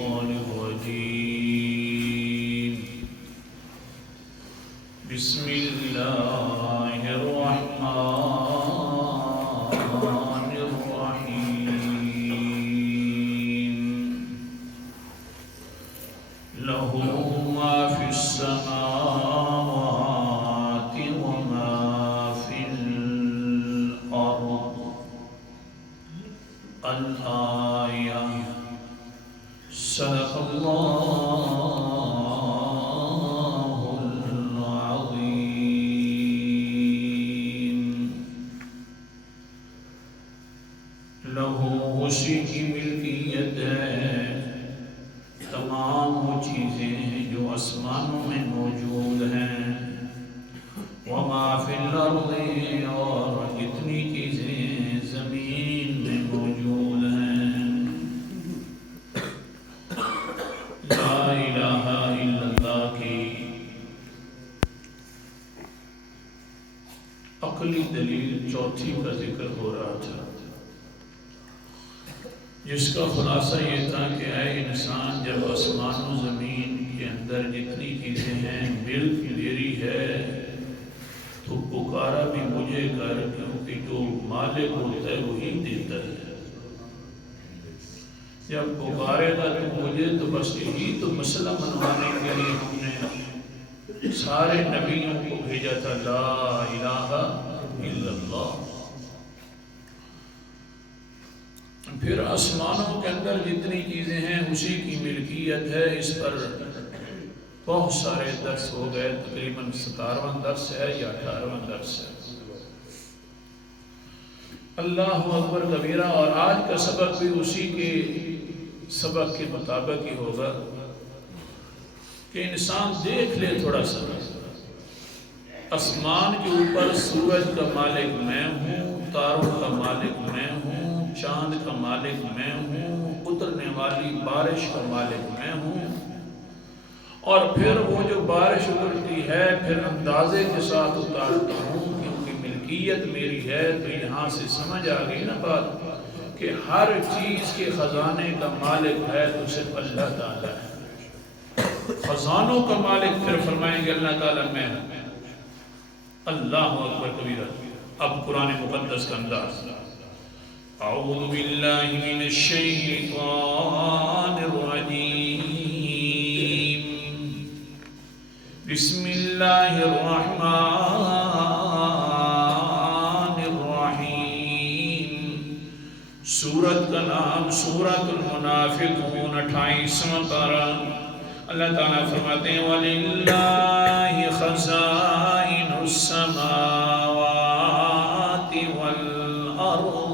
الشيطان الرجيم بسم الله الرحمن الرحيم له ما في السماوات وما في الأرض الآية صدق الله العظيم له اسی کی ملکیت ہے تمام وہ چیزیں جو آسمانوں میں موجود ہیں وما فی الارض اور جتنی چیزیں زمین میں موجود ہیں لا الہ الا اللہ کی عقلی دلیل چوتھی کا ذکر ہو رہا تھا جس کا خلاصہ یہ تھا کہ اے انسان جب آسمان و زمین کے اندر جتنی چیزیں ہیں ملک میری ہے تو پکارا بھی مجھے کر کیونکہ جو مالک ہوتا ہے وہی دیتا ہے جب پکارے گا تو مجھے تو بس یہی تو مسئلہ منوانے کے لیے ہم نے سارے نبیوں کو بھیجا تھا لا الہ الا اللہ پھر آسمانوں کے اندر جتنی چیزیں ہیں اسی کی ملکیت ہے اس پر بہت سارے درس ہو گئے تقریباً 17واں درس ہے یا 18واں درس ہے اللہ اکبر کبیرہ اور آج کا سبق بھی اسی کے سبق کے مطابق ہی ہوگا کہ انسان دیکھ لے تھوڑا سا آسمان کے اوپر سورج کا مالک میں ہوں تاروں کا مالک میں ہوں چاند کا مالک میں ہوں اترنے والی بارش کا مالک میں ہوں اور پھر وہ جو بارش اترتی ہے پھر اندازے کے ساتھ اتارتا ہوں کیونکہ ملکیت میری ہے تو یہاں سے سمجھ آ گئی نا بات کہ ہر چیز کے خزانے کا مالک ہے تو صرف اللہ تعالیٰ ہے خزانوں کا مالک پھر فرمائیں گے اللہ تعالیٰ میں اللہ اکبر کبیرہ اب قرآن مقدس کا انداز اعوذ باللہ من الشیطان الرجیم بسم اللہ الرحمن الرحیم سورت کا نام سورت المنافقون 28واں پارہ اللہ تعالیٰ فرماتے ہیں وَلِلَّهِ خَزَائِنُ السَّمَاوَاتِ وَالْأَرْضِ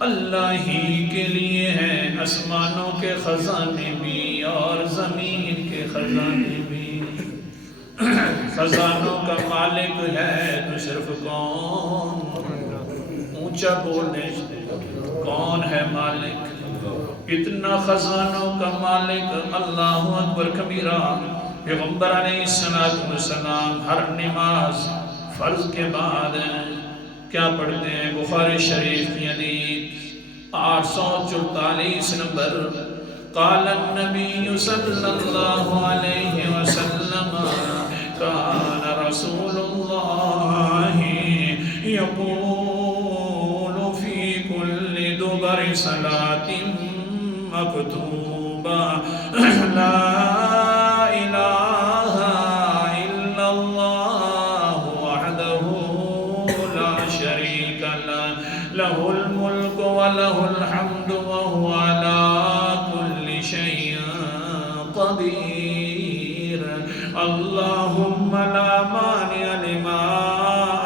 اللہ ہی کے لیے ہیں آسمانوں کے خزانے بھی اور زمین کے خزانے بھی خزانوں کا مالک ہے تو صرف کون اونچا بولنے کون ہے مالک اتنا خزانوں کا مالک اللہ اکبر کبیرہ پیغمبر علیہ السلام ہر نماز فرض کے بعد کیا پڑھتے ہیں بخاری شریف کی حدیث 844 نمبر قال النبی صلی اللہ علیہ وسلم کان رسول اللہ یقول فی کل دبر صلاة مکتوبہ لا الہ الا اللہ وحدہ لا شریک لہ الملک ولہ الحمد وہو علی کل شیء قدیر اللہم لا مانع لما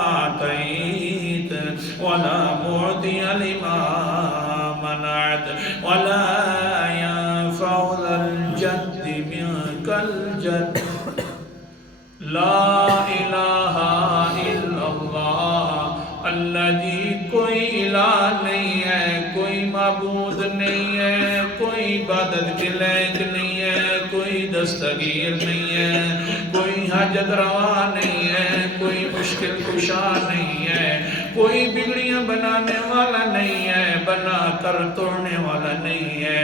آتیت ولا معطی لما منعت ولا ينفع ذا الجد منك الجد لا الہ الا اللہ اللہ جی کوئی الہ نہیں ہے کوئی معبود نہیں ہے کوئی عبادت کے لائق نہیں ہے کوئی دستگیر نہیں ہے، کوئی حاجت روا نہیں ہے، کوئی مشکل کشا نہیں ہے، کوئی بگڑیاں بنانے والا نہیں ہے، بنا کر توڑنے والا نہیں ہے،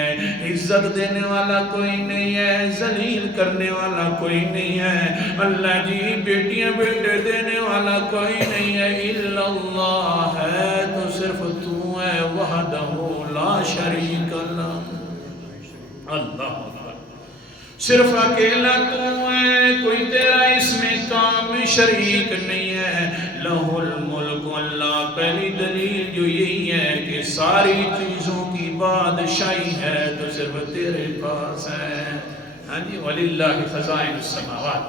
عزت دینے والا کوئی نہیں ہے، ذلیل کرنے والا کوئی نہیں ہے، اللہ جی بیٹیاں بیٹے دینے والا کوئی نہیں ہے، الا اللہ ہے تو صرف تو ہے، وحدہ لا شریک لہ، اللہ صرف اکیلا تو ہے، کوئی تیرا اس میں کام میں شریک نہیں ہے، لہ الملک، اللہ پہلی دلیل جو یہی ہے کہ ساری چیزوں کی بادشاہی ہے تو صرف تیرے پاس ہے، ہاں جی، وَلِلَّهِ خَزَائِنُ السَّمَاوَاتِ،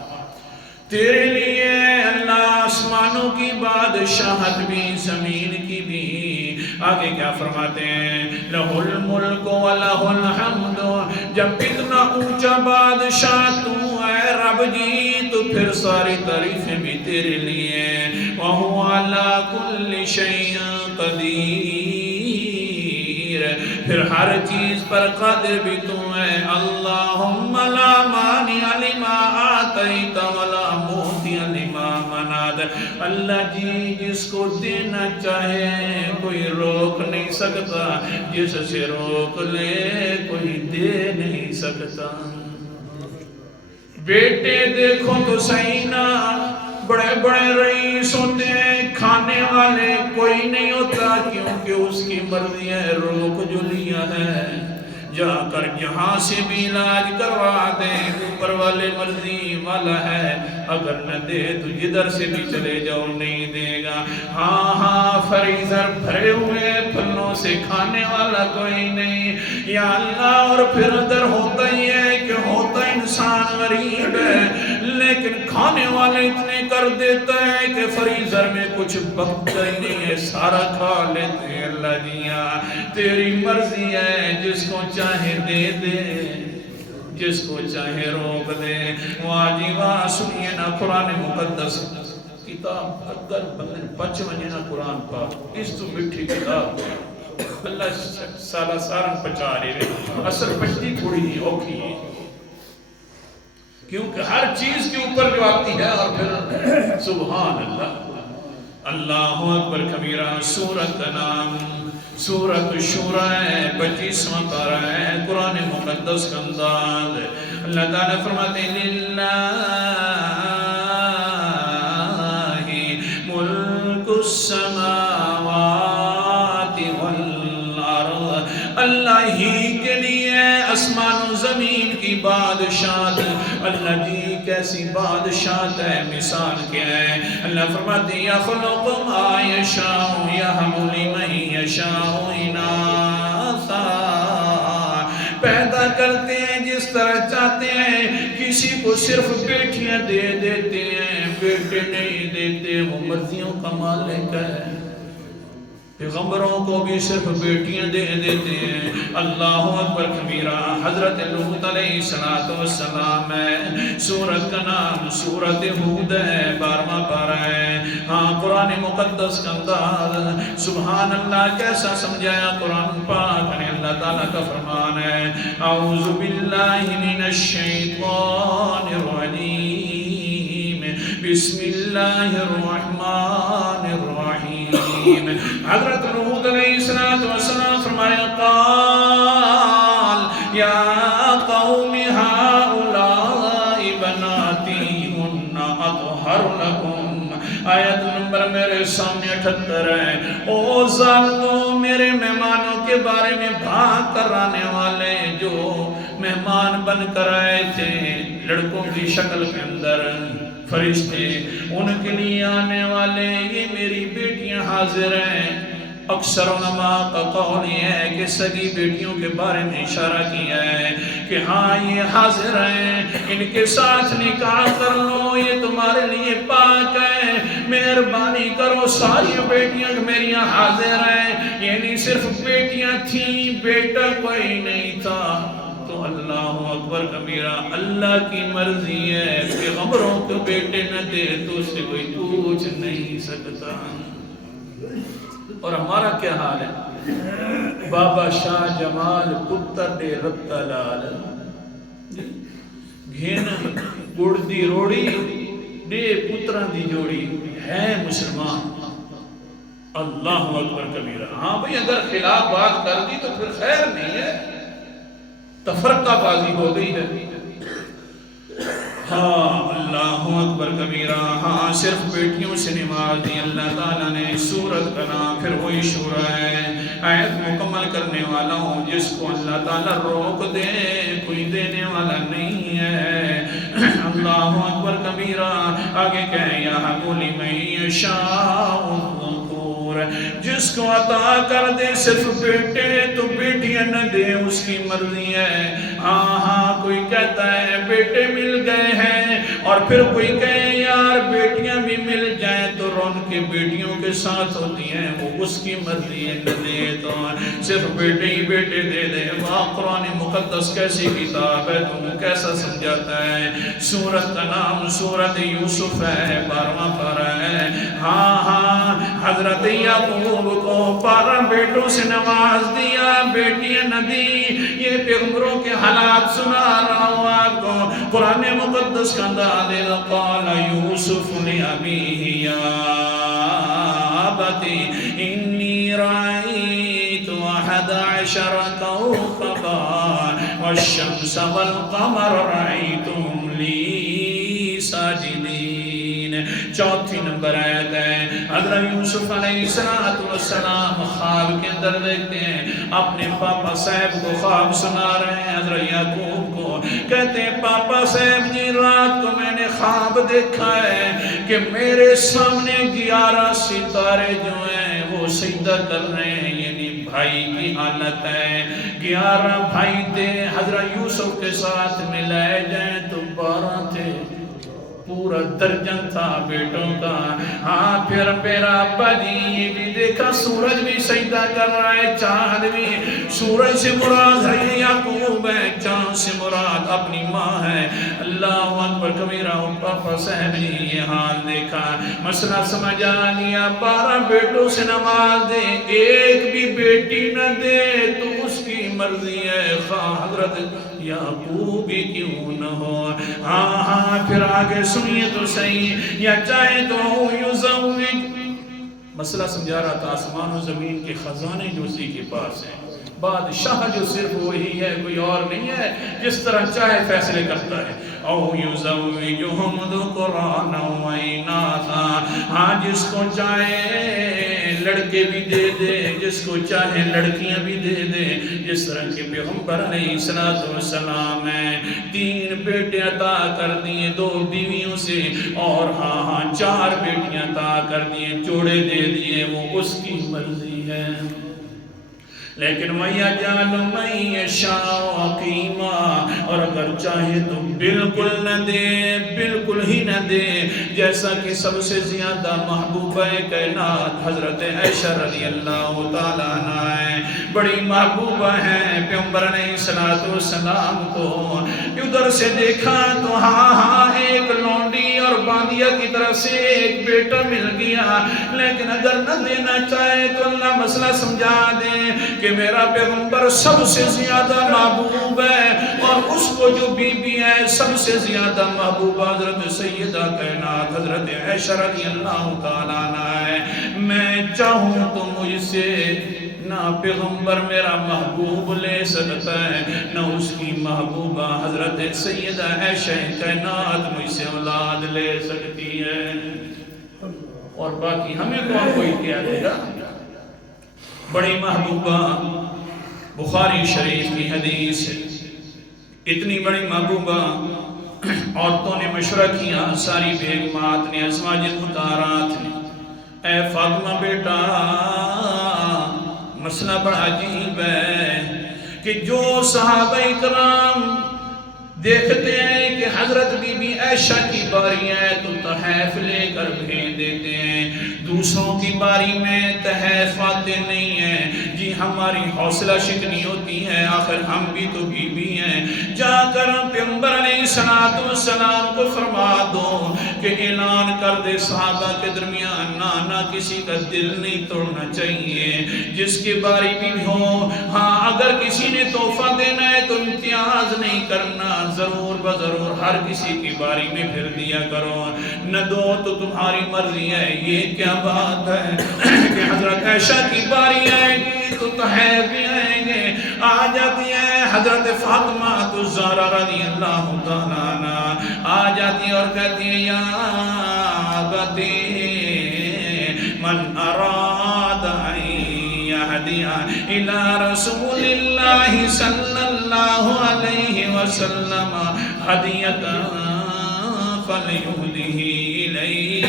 تیرے لیے اللہ آسمانوں کی بادشاہت بھی زمین کی بھی، آگے کیا فرماتے ہیں، لَهُ الْمُلْكُ وَلَهُ الْحَمْدُ، جب اتنا اونچا بادشاہ تو ہے رب جی تو پھر ساری تعریفیں بھی تیرے لیے، وَهُوَ عَلَىٰ كُلِّ شَيْءٍ قَدِيرٌ، پھر ہر چیز پر قادر بھی تو ہے، اللہم لا مانع لما آتیت ولا معطی لما منعت، اللہ جی جس کو دینا چاہے کوئی روک نہیں سکتا، جس سے روک لے کوئی دے نہیں سکتا، بیٹے دیکھو تو صحیح نا، بڑے بڑے رئیس ہوتے ہیں، کھانے والے کوئی نہیں ہوتا، کیونکہ اس کی مرضی ہے، روک جو لیا ہے، جا کر جہاں سے بھی علاج کروا دے، اوپر والے مرضی والا ہے، اگر نہ دے تو جدھر سے بھی چلے جاؤ نہیں دے گا، ہاں ہاں فریزر بھرے ہوئے پھلوں سے کھانے والا کوئی نہیں، یا اللہ، اور پھر ادھر ہوتا ہی ہے کہ ہوتا انسان غریب ہے، لیکن کھانے والے اتنے کر دیتا ہے کہ فریزر میں کچھ بچتا ہی نہیں ہے، سارا کھا لیتے ہیں، اللہ جیا تیری مرضی ہے، جس کو چاہے دے دے، جس کو چاہے روک دے، واجی واہ سنیے نا قرآن مقدس کتاب اگر بندن پچ ونجے نا قرآن پاک اس تو مٹھی کتاب اللہ سالہ سارن پچا رہے ہیں، اثر پچتی تھوڑی ہی اوکھی ہے، کیونکہ ہر چیز کے اوپر جو آتی ہے، اور پھر سبحان اللہ، اللہ اکبر کبیرہ، سورت کا نام سورت شورہ ہے، 25واں پارہ ہے، قرآن مقدس کا انداز، اللہ تعالیٰ فرماتے ہیں لِلَّهِ مُلْكُ السَّمَاوَاتِ وَالْأَرْضِ، اللہ ہی کے لیے آسمان و زمین کی بادشاہت، اللہ جی کیسی بادشاہت ہے، مثال کیا ہے، اللہ فرماتے ہیں یَخْلُقُ مَا یَشَاءُ یَهَبُ لِمَن یَشَاءُ اِنَاثًا، پیدا کرتے ہیں جس طرح چاہتے ہیں، کسی کو صرف بیٹیاں دے دیتے ہیں، بیٹے نہیں دیتے، وہ مرضیوں کا مالک ہے، پیغمبروں کو بھی صرف بیٹیاں دے دیتے ہیں، اللہ اکبر کبیرہ، حضرت لوط علیہ السلام ہے، سورت کا نام سورت ہود ہے، 12واں پارہ ہے، ہاں قرآن مقدس کا انداز، سبحان اللہ کیسا سمجھایا قرآن پاک نے، اللہ تعالیٰ کا فرمان ہے، اعوذ باللہ من الشیطان الرجیم، بسم اللہ الرحمن الرحیم، حضرت لوط علیہ السلام فرمایا قال یا قوم هؤلاء بناتی ہن اطہر لکم، آیت نمبر میرے سامنے 78 ہے، او ظالموں میرے مہمانوں کے بارے میں بھاگ کر آنے والے جو مہمان بن کر آئے تھے لڑکوں کی شکل کے اندر، فرشتے ان کے لیے آنے والے، یہ میری بیٹیاں حاضر ہیں، اکثر علماء کا قول یہ ہے کہ سگی بیٹیوں کے بارے میں اشارہ کیا ہے کہ ہاں یہ حاضر ہیں، ان کے ساتھ نکاح کر لو، یہ تمہارے لیے پاک ہے، مہربانی کرو، ساری بیٹیاں میری حاضر ہیں، یعنی صرف بیٹیاں تھیں، بیٹا کوئی نہیں تھا، تو اللہ اکبر کبیرہ، اللہ کی مرضی ہے، پیغمبروں کو بیٹے نہ دے تو اس سے کوئی پوچھ نہیں سکتا، اور ہمارا کیا حال ہے، بابا شاہ جمال پتر دے ربطہ لال، گڑ دی روڑی دے پتران دی جوڑی ہے مسلمان اللہ اکبر کبیرہ. ہاں بھئی اگر خلاف بات کر دی تو پھر خیر نہیں ہے تفرقہ بازی ہو گئی ہے. ہاں اللہ اکبر کبیرہ. ہاں صرف بیٹیوں سے نماز دی اللہ تعالیٰ نے. سورت کا نام پھر وہی شورہ ہے. آیت مکمل کرنے والا ہوں جس کو اللہ تعالیٰ روک دے کوئی دینے والا نہیں ہے. اللہ اکبر کبیرہ. آگے کہیں یہاں بولی میں یشاء جس کو عطا کر دے صرف بیٹے تو بیٹیاں نہ دے اس کی مرضی ہے. ہاں کوئی کہتا ہے بیٹے مل گئے ہیں اور پھر کوئی کہے یار بیٹیاں بھی مل جائیں تو رون کے بیٹیوں کے ساتھ ہوتی ہیں وہ اس کی مرضی ہے. نہ دے تو صرف بیٹے ہی بیٹے دے دے. واہ قرآن مقدس کیسی کتاب ہے تم کیسا سمجھاتا ہے. سورت کا نام سورت یوسف ہے 12واں پارہ ہے. ہاں حضرت یعقوب کو 12 بیٹوں سے نواز دیا بیٹیاں نہ دی. یہ پیغمبروں کے حالات سنا رہا ہوں آپ کو. قرآن مقدس کا انداز قال یوسف لأبیہ یا ابتی انی رأیت 11 کوكبا والشمس والقمر رأیتهم لی ساجدین. چوتھی نمبر آیت ہے. حضرت یوسف علیہ السلام خواب کے اندر دیکھتے ہیں اپنے پاپا صاحب کو خواب سنا رہے ہیں. حضرت یعقوب کو کہتے ہیں پاپا صاحب جی رات کو میں نے خواب دیکھا ہے کہ میرے سامنے 11 ستارے جو ہیں وہ سجدہ کر رہے ہیں یعنی بھائی کی حالت ہے. 11 بھائی تھے حضرت یوسف کے ساتھ ملائے جائیں تو 12 تھے. پورا درجن تھا بیٹوں کا. ہاں پھر میرا ابا جی یہ بھی دیکھا سورج بھی سجدہ کر رہا ہے چاند بھی. سورج سے مراد ہے یعقوب ہے چاند سے مراد اپنی ماں ہے. اللہ اکبر کبیرہ. پاپا صاحب نے یہ حال دیکھا مسئلہ سمجھ آ گیا. 12 بیٹوں سے نواز دے ایک بھی بیٹی نہ دے تو اس کی مرضی ہے خواہ حضرت یعقوب بھی کیوں نہ ہو. ہاں پھر آگے سنیے تو صحیح. یا چاہے تو یزوج. مسئلہ سمجھا رہا تھا آسمان و زمین کے خزانے جو اسی کے پاس ہیں. بادشاہ جو صرف وہی ہے کوئی اور نہیں ہے جس طرح چاہے فیصلے کرتا ہے. او یزوجہم ذکرانا و اناثا. ہاں جس کو چاہے لڑکے بھی دے دے جس کو چاہے لڑکیاں بھی دے دے. جس طرح کے پیغمبر علیہ السلام ہیں 3 بیٹے عطا کر دیے 2 بیویوں سے اور 4 بیٹیاں عطا کر دیے جوڑے دے دیے وہ اس کی مرضی ہے. لیکن وَيَجْعَلُ مَن يَشَاءُ عَقِيمًا. اور اگر چاہے تو بالکل نہ دے بالکل ہی نہ دے. جیسا کہ سب سے زیادہ محبوبہ کائنات حضرت عائشہ رضی اللہ تعالیٰ عنہ ہے. بڑی محبوبہ ہیں پیغمبر علیہ السلام کو. ادھر سے دیکھا تو ایک لونڈی اور باندیا کی طرف سے ایک بیٹا مل گیا. لیکن اگر نہ دینا چاہے تو اللہ مسئلہ سمجھا دے کہ میرا پیغمبر سب سے زیادہ محبوب ہے اور اس کو جو بی بی ہے سب سے زیادہ محبوب حضرت سیدہ کائنات حضرت عائشہ رضی اللہ تعالیٰ عنہ ہے. میں چاہوں تو مجھ سے نہ پیغمبر میرا محبوب لے سکتا ہے نہ اس کی محبوبہ حضرت سیدہ عائشہ کائنات مجھ سے اولاد لے سکتی ہے. اور باقی ہمیں کون کوئی کیا دے گا. بڑی محبوبہ بخاری شریف کی حدیث ہے. اتنی بڑی محبوبہ عورتوں نے مشورہ کیا ساری بیگمات نے ازواج مطہرات نے اے فاطمہ بیٹا مسئلہ بڑا عجیب ہے کہ جو صحابہ اکرام دیکھتے ہیں کہ حضرت بی بی عائشہ کی باری ہے تو تحائف لے کر بھیج دیتے ہیں. دوسروں کی باری میں تحائف آتے نہیں ہیں. جی ہماری حوصلہ شکنی ہوتی ہے آخر ہم بھی تو بی بی ہیں. جا کر پیغمبر علیہ السلام کو فرما دو کہ اعلان کر دے صحابہ کے درمیان نہ کسی کا دل نہیں توڑنا چاہیے، جس کی باری بھی ہو، ہاں اگر کسی نے تحفہ دینا ہے تو امتیاز نہیں کرنا، ضرور بضرور ہر کسی کی باری میں پھر دیا کرو، نہ دو تو تمہاری مرضی ہے۔ یہ کیا بات ہے کہ حضرت عائشہ کی باری آئے گی تو طہیر بھی آئیں گے، آ جاتی ہے حضرت فاطمہ الزہرا رضی اللہ تعالیٰ عنہ، آ جاتی ہے اور کہتی ہے یا ابتی من اراد ان یہدی الی رسول اللہ صلی اللہ علیہ وسلم ہدیۃ فلیہدہ الیہ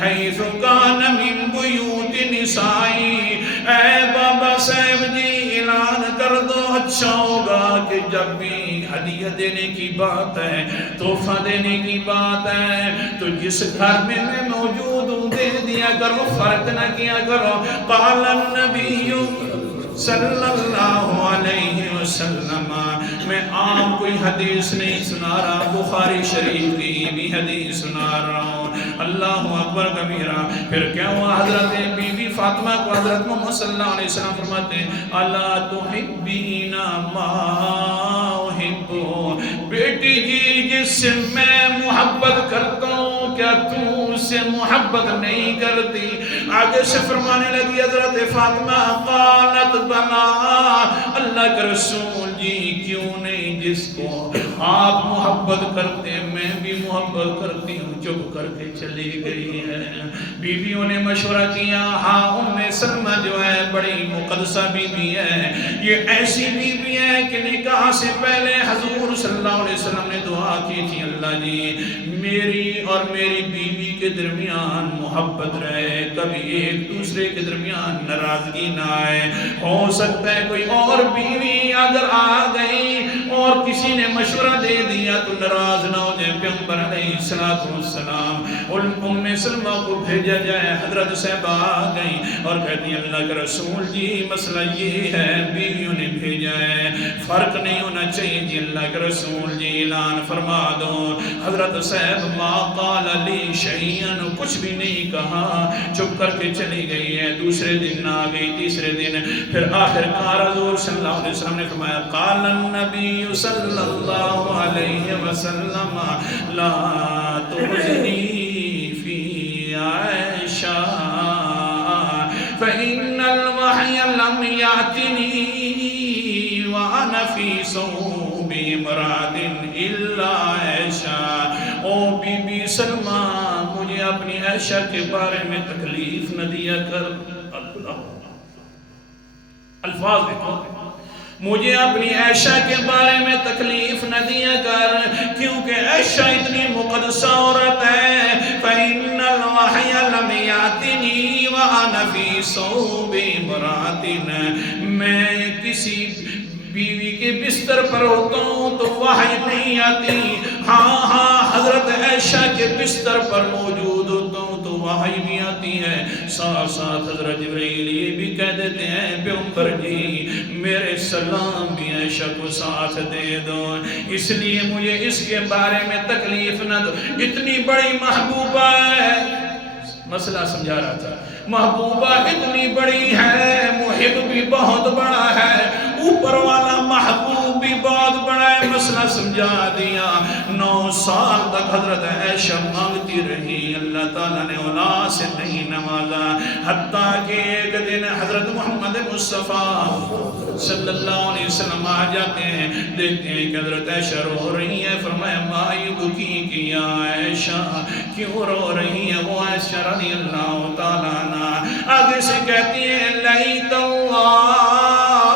حیث کان من بیوت نسائی۔ اے بابا صاحب جی اعلان کر دو، اچھا ہوگا کہ جب بھی ہدیہ دینے کی بات ہے، تحفہ دینے کی بات ہے تو جس گھر میں موجود ہوں دے دیا کرو، فرق نہ کیا کرو۔ قال النبی صلی اللہ علیہ وسلم، میں عام کوئی حدیث نہیں سنا رہا، بخاری شریف کی بھی حدیث سنا رہا ہوں۔ اللہ اکبر کبیرہ۔ پھر کیا ہوا، حضرت بی بی فاطمہ کو حضرت محمد صلی اللہ علیہ وسلم فرماتے ہیں الا تحبین ما احب، بیٹی جی جس سے میں محبت کرتا ہوں کیا تم اس سے محبت نہیں کرتی؟ آگے سے فرمانے لگی حضرت فاطمہ، قالت بلا، اللہ کے رسول جی کیوں نہیں، جس کو آپ محبت کرتے ہیں میں بھی محبت کرتی ہوں۔ چپ کر کے چلی گئی ہے۔ بیویوں نے مشورہ کیا، ہاں ام سلمہ جو ہے بڑی مقدسہ بیوی ہے، یہ ایسی بیوی ہے کہ نکاح سے پہلے حضور صلی اللہ علیہ وسلم نے دعا کی تھی، اللہ جی میری اور میری بیوی کے درمیان محبت رہے، کبھی ایک دوسرے کے درمیان ناراضگی نہ آئے۔ ہو سکتا ہے کوئی اور بیوی اگر آ گئی اور کسی نے مشورہ دے دیا تو ناراض نہ ہو جائے، پیغمبر علیہ السلام ام سلمہ کو بھیجا جائے۔ حضرت صاحبہ آ گئی اور کہتی ہیں اللہ کے رسول جی مسئلہ یہ ہے، بیویوں نے بھیجا ہے، فرق نہیں ہونا چاہیے جی، اللہ کے رسول جی اعلان فرما دو۔ حضرت صاحب ما قال لی شیئن، کچھ بھی نہیں کہا، چپ کر کے چلی گئی ہے۔ دوسرے دن آ گئی، تیسرے دن، پھر آخر کار حضور صلی اللہ علیہ وسلم نے فرمایا قال النبی صلی اللہ علیہ وسلم لا تحزنی فی عائشہ فإن الوحی لم یأتنی وأنا فی صوب امرأۃ الا عائشہ۔ او بی بی سلمہ مجھے اپنی عائشہ کے بارے میں تکلیف نہ دیا کر، الفاظ دیکھو، مجھے اپنی عائشہ کے بارے میں تکلیف نہ دیا کر، کیونکہ عائشہ اتنی مقدسہ عورت ہے۔ فَإِنَّ الْوَحْيَ لَمْ يَأْتِنِي وَأَنَا فِي صَوْبِ امْرَأَةٍ، میں کسی بیوی کے بستر پر ہوتا ہوں تو وحی نہیں آتی، ہاں حضرت عائشہ کے بستر پر موجود ہوتا ہوں تو وحی بھی آتی ہے۔ ساتھ ساتھ حضرت جبرائیل یہ بھی کہہ دیتے ہیں پیغمبر جی میرے سلام بھی عائشہ کو ساتھ دے دو، اس لیے مجھے اس کے بارے میں تکلیف نہ دو، اتنی بڑی محبوبہ ہے۔ مسئلہ سمجھا رہا تھا، محبوبہ اتنی بڑی ہے، محب بھی بہت بڑا ہے، اوپر والا محبوب بھی بہت بڑا ہے، مسئلہ سمجھا دیا۔ 9 سال تک حضرت عائشہ مانگتی رہی، اللہ تعالیٰ نے اولاد سے نہیں نوازا، حتیٰ کہ ایک دن حضرت محمد مصطفیٰ صلی اللہ علیہ وسلم آ جاتے ہیں، دیکھتے ہیں کہ حضرت عائشہ رو رہی ہے، فرمایا ما یبکی کی یا عائشہ، کیوں رو رہی ہے وہ عائشہ رضی اللہ تعالیٰ عنہ؟ آگے سے کہتی ہے لیت اللہ،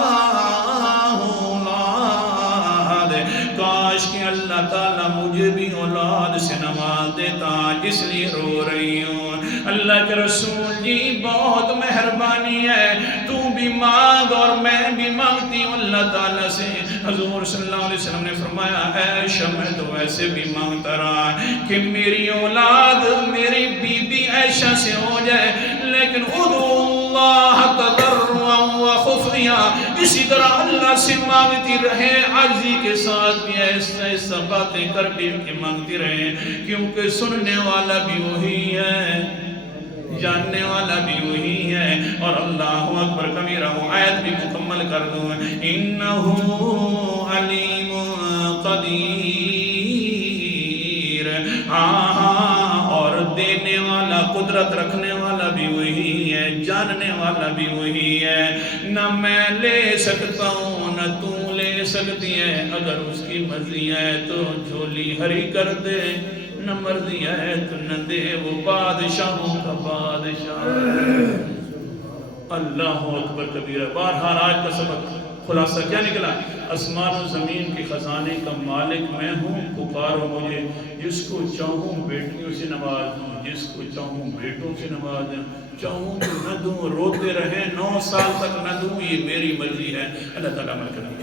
کاش کہ اللہ تعالیٰ مجھے بھی اولاد سے نواز دیتا، اس لیے رو رہی ہوں۔ اللہ کے رسول جی بہت مہربانی ہے، تو بھی مانگ اور میں بھی مانگتی ہوں اللہ تعالیٰ سے۔ حضور صلی اللہ علیہ وسلم نے فرمایا عائشہ میں تو ویسے بھی مانگتا رہا کہ میری اولاد میری بی بی عائشہ سے ہو جائے، لیکن ادعو اللہ تضرعا وخفیا، اسی طرح اللہ سے مانگتی رہے عاجزی کے ساتھ بھی ایسا ایسا باتیں کر کے مانگتی رہے، کیونکہ سننے والا بھی وہی ہے، جاننے والا بھی وہی ہے۔ اور اللہ اکبر کبیرہ، وہ آیت بھی مکمل کر دوں، انہو علیم قدیر، اور دینے والا، قدرت رکھنے والا بھی وہی ہے، جاننے والا بھی وہی ہے۔ نہ میں لے سکتا ہوں نہ تو لے سکتی ہے، اگر اس کی مرضی ہے تو جھولی ہری کر دے، نہ مرضی ہے تو نہ دے، وہ بادشاہوں کا بادشاہ ہے۔ اللہ اکبر کبیرہ۔ بہرحال آج کا سبق خلاصہ کیا نکلا؟ آسمان و زمین کے خزانے کا مالک میں ہوں، پکارو مجھے، جس کو چاہوں بیٹیوں سے نواز دوں، جس کو چاہوں بیٹوں سے نواز دوں، چاہوں تو نہ دوں، روتے رہیں 9 سال تک نہ دوں، یہ میری مرضی ہے۔ اللہ تعالیٰ عمل کرے۔